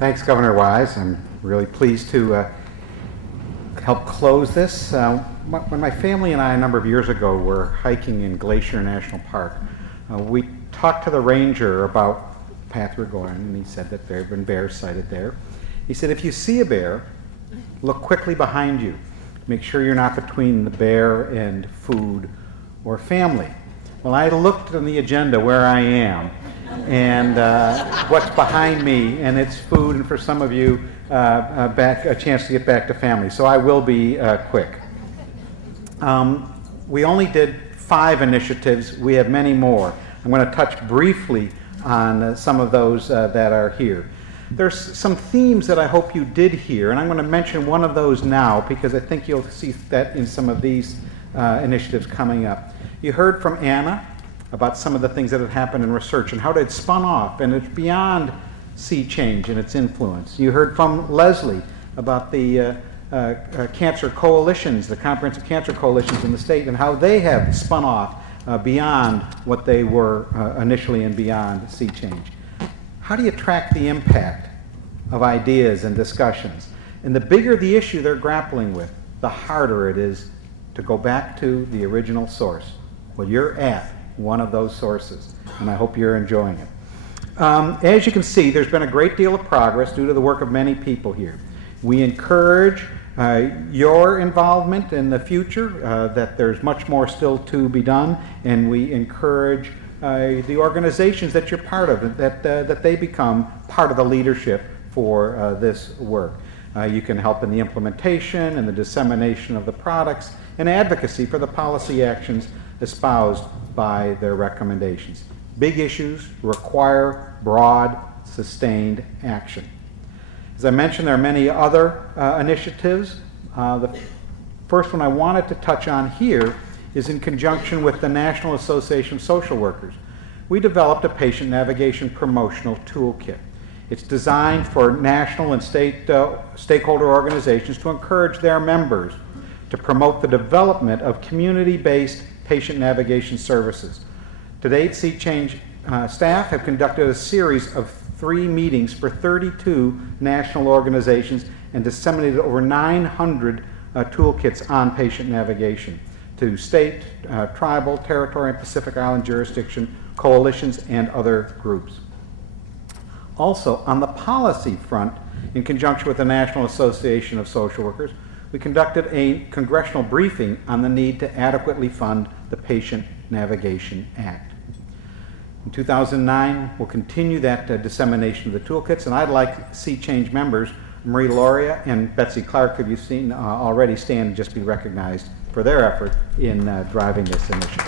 Thanks, Governor Wise. I'm really pleased to help close this. When my family and I a number of years ago were hiking in Glacier National Park, we talked to the ranger about the path we're going, and he said that there had been bears sighted there. He said, if you see a bear, look quickly behind you. Make sure you're not between the bear and food or family. Well, I looked on the agenda where I am and what's behind me, and it's food, and for some of you, a chance to get back to family. So I will be quick. We only did 5 initiatives. We have many more. I'm going to touch briefly on some of those that are here. There's some themes that I hope you did hear, and I'm going to mention one of those now because I think you'll see that in some of these initiatives coming up. You heard from Anna about some of the things that had happened in research and how it had spun off, and it's beyond Sea Change and its influence. You heard from Leslie about the cancer coalitions, the comprehensive cancer coalitions in the state, and how they have spun off beyond what they were initially and beyond Sea Change. How do you track the impact of ideas and discussions? And the bigger the issue they're grappling with, the harder it is to go back to the original source. Well, you're at one of those sources, and I hope you're enjoying it. As you can see, there's been a great deal of progress due to the work of many people here. We encourage your involvement in the future, that there's much more still to be done, and we encourage the organizations that you're part of, that they become part of the leadership for this work. You can help in the implementation and the dissemination of the products and advocacy for the policy actions espoused by their recommendations. Big issues require broad, sustained action. As I mentioned, there are many other initiatives. The first one I wanted to touch on here is in conjunction with the National Association of Social Workers. We developed a patient navigation promotional toolkit. It's designed for national and state stakeholder organizations to encourage their members to promote the development of community-based patient navigation services. To date, Sea Change staff have conducted a series of 3 meetings for 32 national organizations and disseminated over 900 toolkits on patient navigation to state, tribal, territorial, and Pacific Island jurisdiction, coalitions, and other groups. Also, on the policy front, in conjunction with the National Association of Social Workers, we conducted a congressional briefing on the need to adequately fund the Patient Navigation Act. In 2009, we'll continue that dissemination of the toolkits, and I'd like Sea Change members, Marie Lauria and Betsy Clark, who you've seen already stand and just be recognized for their effort in driving this initiative.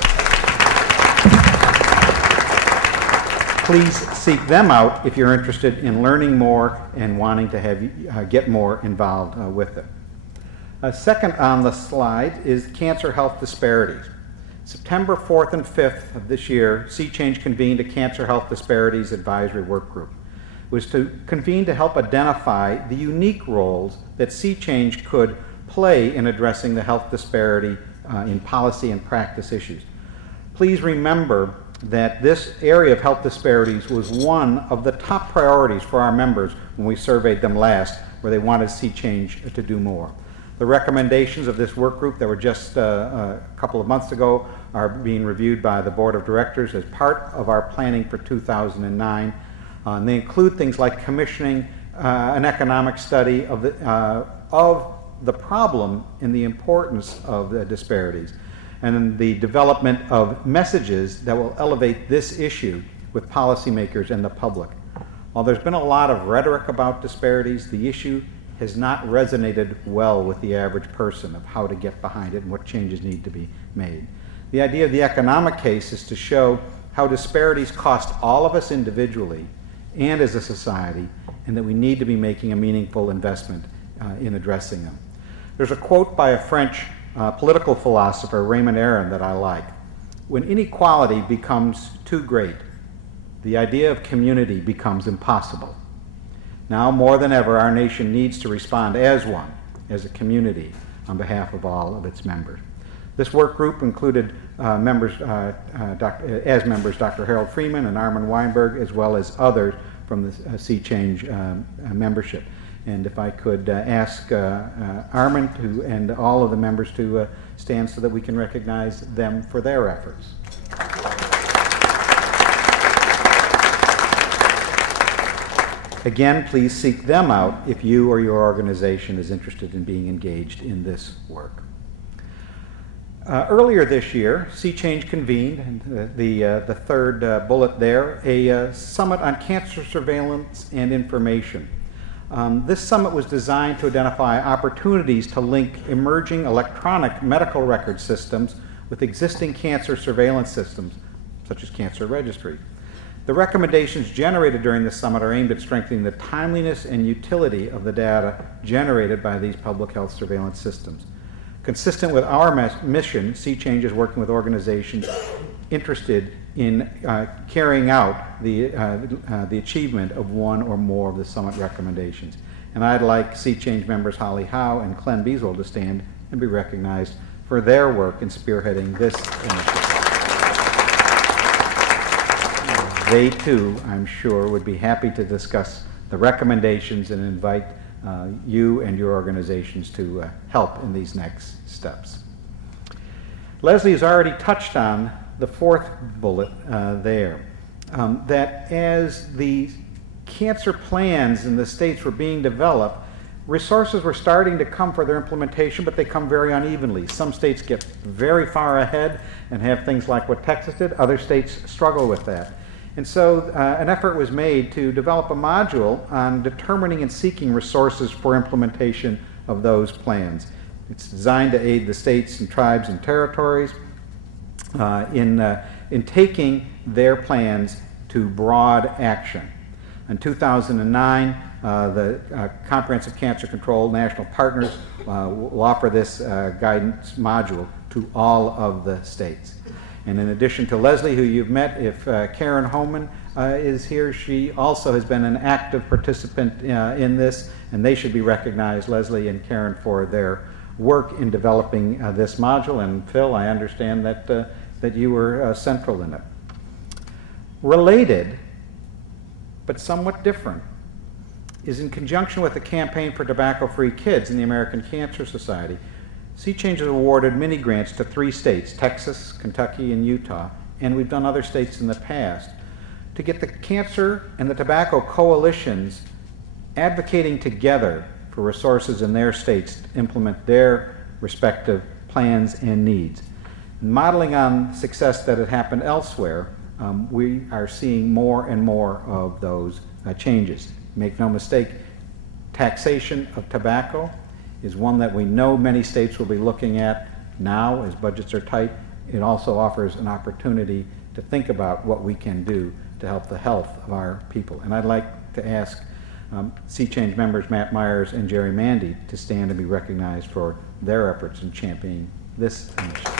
Please seek them out if you're interested in learning more and wanting to have get more involved with it. Second on the slide is cancer health disparities. September 4th and 5th of this year, Sea Change convened a Cancer Health Disparities Advisory Work Group. It was to convene to help identify the unique roles that Sea Change could play in addressing the health disparity in policy and practice issues. Please remember that this area of health disparities was one of the top priorities for our members when we surveyed them last, where they wanted Sea Change to do more. The recommendations of this work group that were just a couple of months ago are being reviewed by the Board of Directors as part of our planning for 2009. And they include things like commissioning an economic study of the problem and the importance of the disparities, and the development of messages that will elevate this issue with policymakers and the public. While there's been a lot of rhetoric about disparities, the issue has not resonated well with the average person of how to get behind it and what changes need to be made. The idea of the economic case is to show how disparities cost all of us individually and as a society, and that we need to be making a meaningful investment in addressing them. There's a quote by a French political philosopher, Raymond Aron, that I like. When inequality becomes too great, the idea of community becomes impossible. Now more than ever, our nation needs to respond as one, as a community, on behalf of all of its members. This work group included members Dr. Harold Freeman and Armin Weinberg, as well as others from the Sea Change membership. And if I could ask Armin and all of the members to stand so that we can recognize them for their efforts. Again, please seek them out if you or your organization is interested in being engaged in this work. Earlier this year, Sea Change convened, and the third bullet there, a summit on cancer surveillance and information. This summit was designed to identify opportunities to link emerging electronic medical record systems with existing cancer surveillance systems, such as cancer registry. The recommendations generated during the summit are aimed at strengthening the timeliness and utility of the data generated by these public health surveillance systems. Consistent with our mission, Sea Change is working with organizations interested in carrying out the achievement of one or more of the summit recommendations. And I'd like Sea Change members Holly Howe and Clem Beazle to stand and be recognized for their work in spearheading this initiative. They too, I'm sure, would be happy to discuss the recommendations and invite you and your organizations to help in these next steps. Leslie has already touched on the fourth bullet there, that as the cancer plans in the states were being developed, resources were starting to come for their implementation, but they come very unevenly. Some states get very far ahead and have things like what Texas did. Other states struggle with that. And so an effort was made to develop a module on determining and seeking resources for implementation of those plans. It's designed to aid the states and tribes and territories in taking their plans to broad action. In 2009, the Comprehensive Cancer Control National Partners will offer this guidance module to all of the states. And in addition to Leslie, who you've met, if Karen Homan is here, she also has been an active participant in this, and they should be recognized, Leslie and Karen, for their work in developing this module. And Phil, I understand that, that you were central in it. Related, but somewhat different, is in conjunction with the Campaign for Tobacco-Free Kids in the American Cancer Society. Sea Change has awarded mini grants to 3 states, Texas, Kentucky, and Utah, and we've done other states in the past, to get the cancer and the tobacco coalitions advocating together for resources in their states to implement their respective plans and needs. Modeling on success that had happened elsewhere, we are seeing more and more of those changes. Make no mistake, taxation of tobacco is one that we know many states will be looking at now as budgets are tight. It also offers an opportunity to think about what we can do to help the health of our people. And I'd like to ask Sea Change members Matt Myers and Jerry Mandy to stand and be recognized for their efforts in championing this initiative.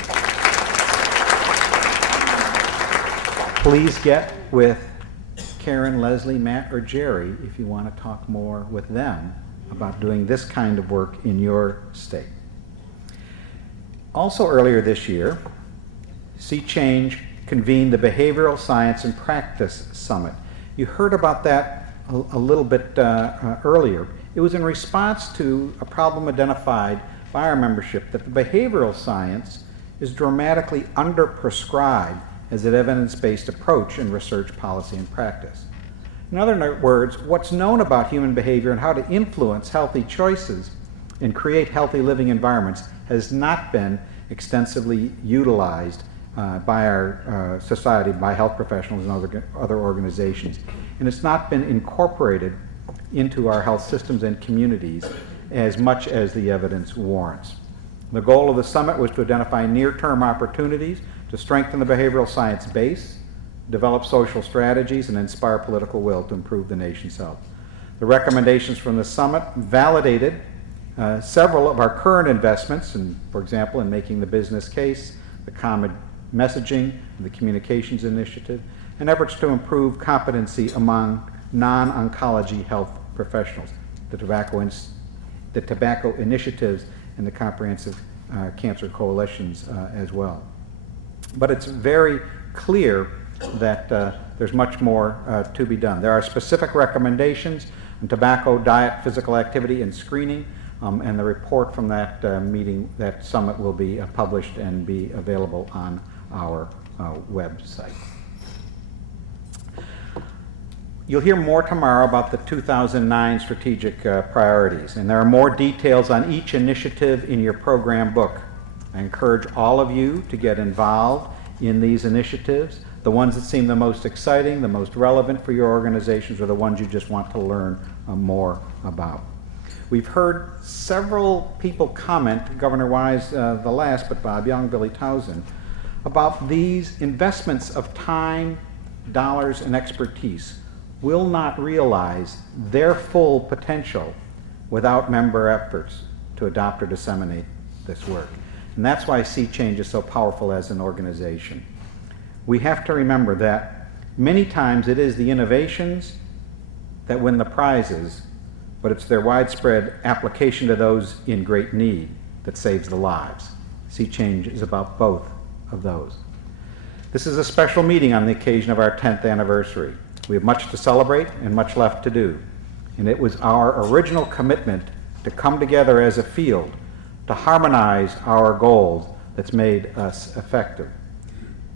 Please get with Karen, Leslie, Matt, or Jerry if you want to talk more with them about doing this kind of work in your state. Also earlier this year, Sea Change convened the Behavioral Science and Practice Summit. You heard about that a little bit earlier. It was in response to a problem identified by our membership that the behavioral science is dramatically underprescribed as an evidence-based approach in research, policy, and practice. In other words, what's known about human behavior and how to influence healthy choices and create healthy living environments has not been extensively utilized by our society, by health professionals and other organizations. And it's not been incorporated into our health systems and communities as much as the evidence warrants. The goal of the summit was to identify near-term opportunities to strengthen the behavioral science base, develop social strategies, and inspire political will to improve the nation's health. The recommendations from the summit validated several of our current investments, for example, in making the business case, the common messaging, the communications initiative, and efforts to improve competency among non-oncology health professionals, the tobacco initiatives, and the comprehensive cancer coalitions as well. But it's very clear that there's much more to be done. There are specific recommendations on tobacco, diet, physical activity, and screening, and the report from that meeting, that summit, will be published and be available on our website. You'll hear more tomorrow about the 2009 strategic priorities, and there are more details on each initiative in your program book. I encourage all of you to get involved in these initiatives. The ones that seem the most exciting, the most relevant for your organizations, are the ones you just want to learn more about. We've heard several people comment, Governor Wise the last, but Bob Young, Billy Towson, about these investments of time, dollars, and expertise will not realize their full potential without member efforts to adopt or disseminate this work. And that's why Sea Change is so powerful as an organization. We have to remember that many times it is the innovations that win the prizes, but it's their widespread application to those in great need that saves the lives. Sea Change is about both of those. This is a special meeting on the occasion of our 10th anniversary. We have much to celebrate and much left to do. And it was our original commitment to come together as a field to harmonize our goals that's made us effective.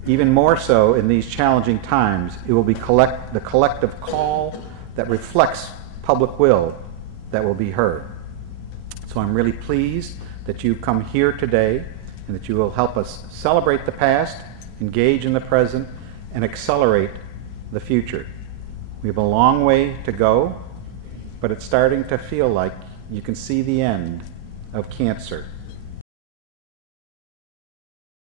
Even more so in these challenging times, it will be the collective call that reflects public will that will be heard. So I'm really pleased that you've come here today and that you will help us celebrate the past, engage in the present, and accelerate the future. We have a long way to go, but it's starting to feel like you can see the end of cancer